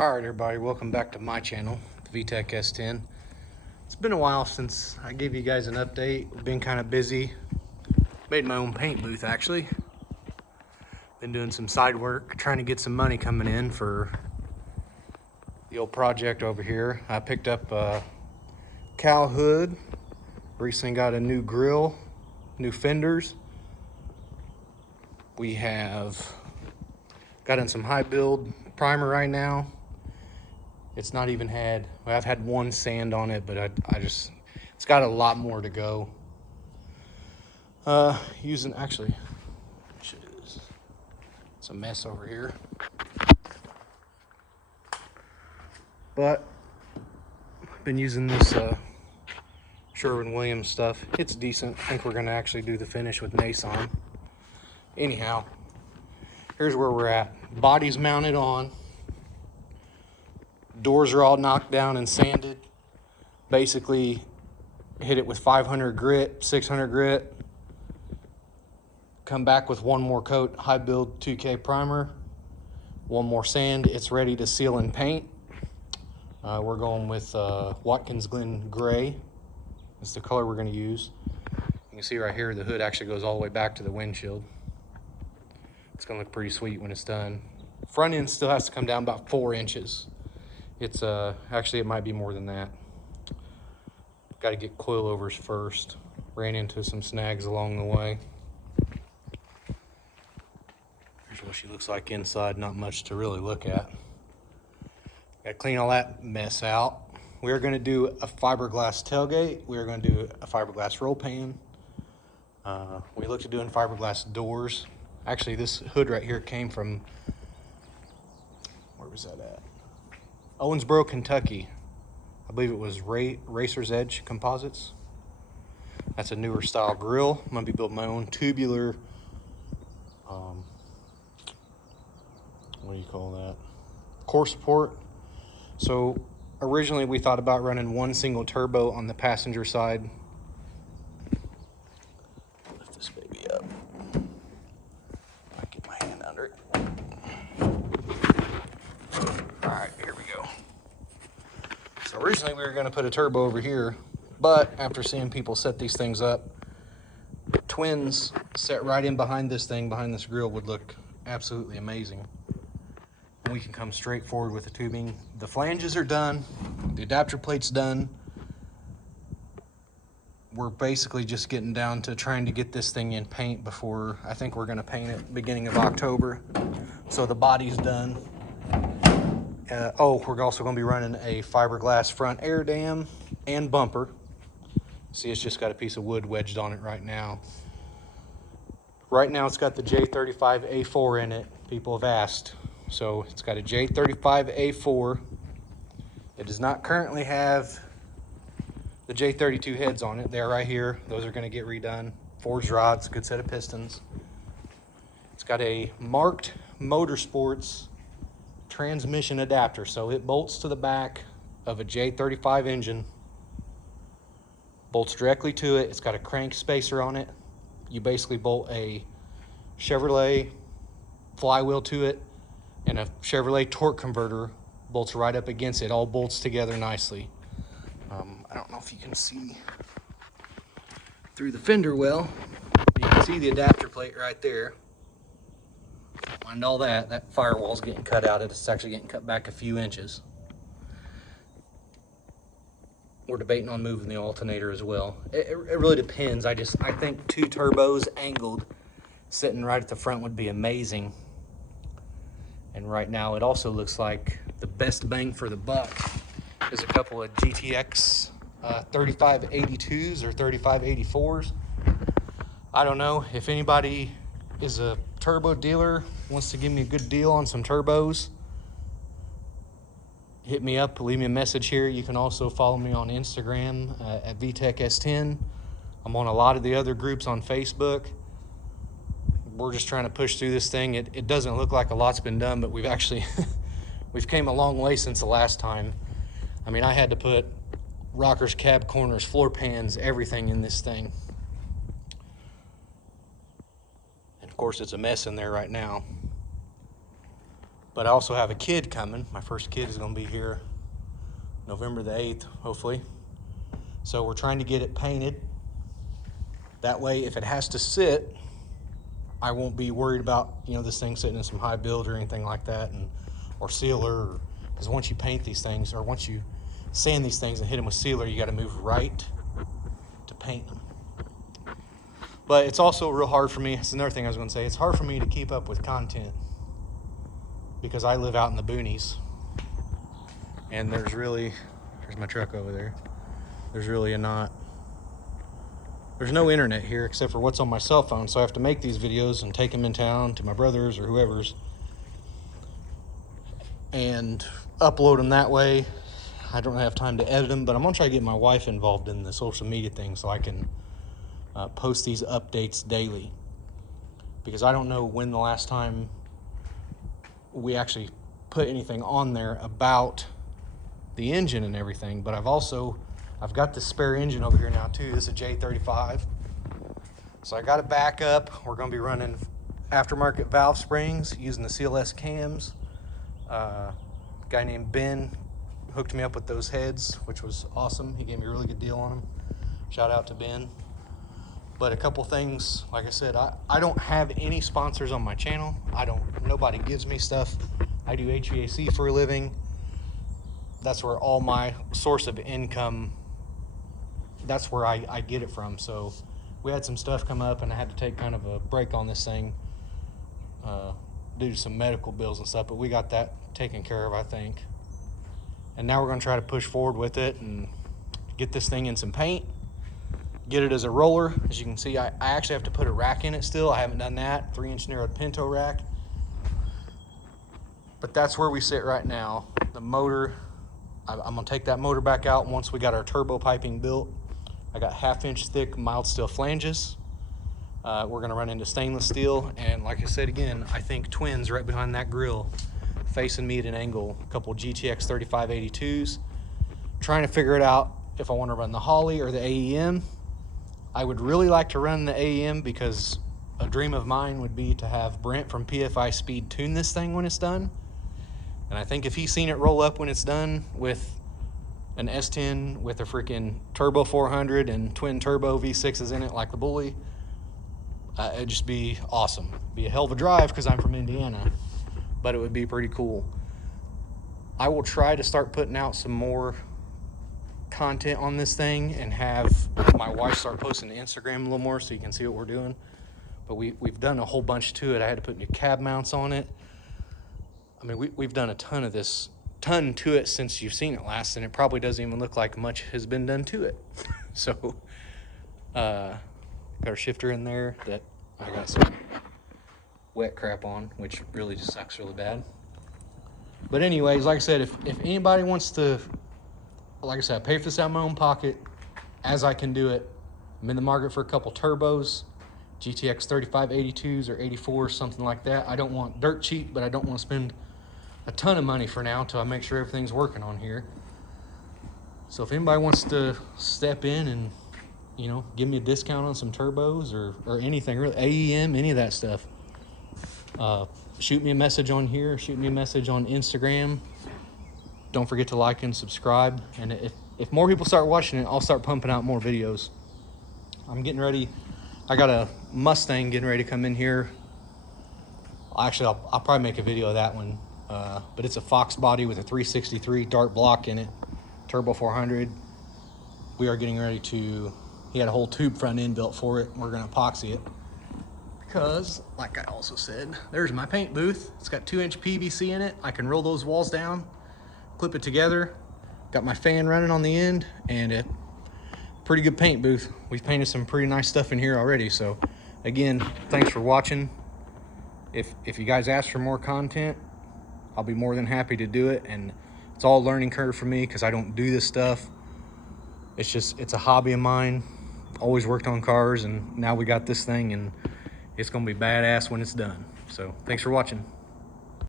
Alright everybody, welcome back to my channel, the VTech S10. It's been a while since I gave you guys an update. We've been kind of busy. Made my own paint booth actually. Been doing some side work, trying to get some money coming in for the old project over here. I picked up a cow hood, recently got a new grill, new fenders. We have got in some high build primer right now. It's not even had, well, I've had one sand on it, but it's got a lot more to go. Actually, it's a mess over here. But I've been using this Sherwin-Williams stuff. It's decent. I think we're gonna actually do the finish with Nason. Anyhow, here's where we're at. Body's mounted on. Doors are all knocked down and sanded. Basically hit it with 500 grit, 600 grit. Come back with one more coat, high build 2K primer. One more sand, it's ready to seal and paint. We're going with Watkins Glen Gray. That's the color we're gonna use. You can see right here, the hood actually goes all the way back to the windshield. It's gonna look pretty sweet when it's done. Front end still has to come down about 4 inches. It's actually, it might be more than that. Got to get coilovers first. Ran into some snags along the way. Here's what she looks like inside. Not much to really look at. Got to clean all that mess out. We are going to do a fiberglass tailgate. We are going to do a fiberglass roll pan. We looked at doing fiberglass doors. Actually, this hood right here came from, where was that at? Owensboro, Kentucky. I believe it was Racer's Edge Composites. That's a newer style grill. I'm gonna be building my own tubular, what do you call that? Core support. So originally we thought about running one single turbo on the passenger side. Lift this baby up. I get my hand under it. All right, here we go. So originally we were going to put a turbo over here, but after seeing people set these things up, twins set right in behind this thing, behind this grill, would look absolutely amazing. And we can come straight forward with the tubing. The flanges are done, the adapter plate's done. We're basically just getting down to trying to get this thing in paint before, I think we're going to paint it beginning of October. So the body's done. We're also going to be running a fiberglass front air dam and bumper. See, it's just got a piece of wood wedged on it right now. Right now it's got the J35A4 in it. People have asked. So it's got a J35A4. It does not currently have the J32 heads on it. They're right here. Those are going to get redone. Forged rods, good set of pistons. It's got a marked Motorsports transmission adapter, so it bolts to the back of a J35 engine, bolts directly to it. It's got a crank spacer on it. You basically bolt a Chevrolet flywheel to it, and a Chevrolet torque converter bolts right up against it. All bolts together nicely. I don't know if you can see through the fender well. You can see the adapter plate right there. Mind all that firewall's getting cut out. It's actually getting cut back a few inches. We're debating on moving the alternator as well. It really depends. I think 2 turbos angled sitting right at the front would be amazing. And right now it also looks like the best bang for the buck is a couple of GTX 3582s or 3584s. I don't know if anybody is a turbo dealer, wants to give me a good deal on some turbos, hit me up, leave me a message here. You can also follow me on Instagram at VTech S10. I'm on a lot of the other groups on Facebook. We're just trying to push through this thing. It doesn't look like a lot's been done, but we've actually we've came a long way since the last time. I mean, I had to put rockers, cab corners, floor pans, everything in this thing. And of course it's a mess in there right now. But I also have a kid coming. My first kid is going to be here November the 8th, hopefully. So we're trying to get it painted. That way, if it has to sit, I won't be worried about, you know, this thing sitting in some high build or anything like that, or sealer. Because once you paint these things, or once you sand these things and hit them with sealer, you got to move right to paint them. But it's also real hard for me. It's another thing I was going to say. It's hard for me to keep up with content because I live out in the boonies, and there's my truck over there. There's no internet here except for what's on my cell phone, so I have to make these videos and take them in town to my brother's or whoever's and upload them that way. I don't have time to edit them, but I'm gonna try to get my wife involved in the social media thing so I can post these updates daily, because I don't know when the last time we actually put anything on there about the engine and everything. But I've got the spare engine over here now too. This is a J35, so I got a backup. We're going to be running aftermarket valve springs using the CLS cams. A guy named Ben hooked me up with those heads, which was awesome. He gave me a really good deal on them. Shout out to Ben. But a couple things, like I said, I don't have any sponsors on my channel. Nobody gives me stuff. I do HVAC for a living. That's where all my source of income, that's where I get it from. So we had some stuff come up and I had to take kind of a break on this thing due to some medical bills and stuff, but we got that taken care of, I think. And now we're going to try to push forward with it and get this thing in some paint, get it as a roller. As you can see, I actually have to put a rack in it still. I haven't done that, 3-inch narrowed Pinto rack. But that's where we sit right now. The motor, I'm gonna take that motor back out once we got our turbo piping built. I got 1/2-inch thick mild steel flanges. We're gonna run into stainless steel, and like I said again, I think twins right behind that grill, facing me at an angle. A couple GTX 3582s. Trying to figure it out if I want to run the Holley or the AEM. I would really like to run the AEM because a dream of mine would be to have Brent from PFI Speed tune this thing when it's done. And I think if he's seen it roll up when it's done with an S10 with a freaking turbo 400 and twin turbo V6s in it like the Bully, it'd just be awesome. Be a hell of a drive because I'm from Indiana, but it would be pretty cool. I will try to start putting out some more content on this thing and have my wife start posting to Instagram a little more so you can see what we're doing. But we've done a whole bunch to it. I had to put new cab mounts on it. I mean, we've done a ton to it since you've seen it last, and it probably doesn't even look like much has been done to it. So got our shifter in there that I got some wet crap on, which really just sucks really bad. But anyways, like I said, if anybody wants to, like I said, I pay for this out of my own pocket as I can do it. I'm in the market for a couple turbos, GTX 3582s or 84s, something like that. I don't want dirt cheap, but I don't want to spend a ton of money for now until I make sure everything's working on here. So if anybody wants to step in and, you know, give me a discount on some turbos or anything, really, AEM, any of that stuff, shoot me a message on here, shoot me a message on Instagram. Don't forget to like and subscribe. And if more people start watching it, I'll start pumping out more videos. I'm getting ready. I got a Mustang getting ready to come in here. Actually, I'll probably make a video of that one. But it's a Fox body with a 363 dart block in it, turbo 400. We are getting ready to, he had a whole tube front end built for it. We're gonna epoxy it because, like I also said, there's my paint booth. It's got 2-inch PVC in it. I can roll those walls down, clip it together. Got my fan running on the end, and a pretty good paint booth. We've painted some pretty nice stuff in here already. So again, thanks for watching. If you guys ask for more content, I'll be more than happy to do it. And it's all a learning curve for me because I don't do this stuff. It's a hobby of mine. Always worked on cars, and now we got this thing, and it's gonna be badass when it's done. So thanks for watching.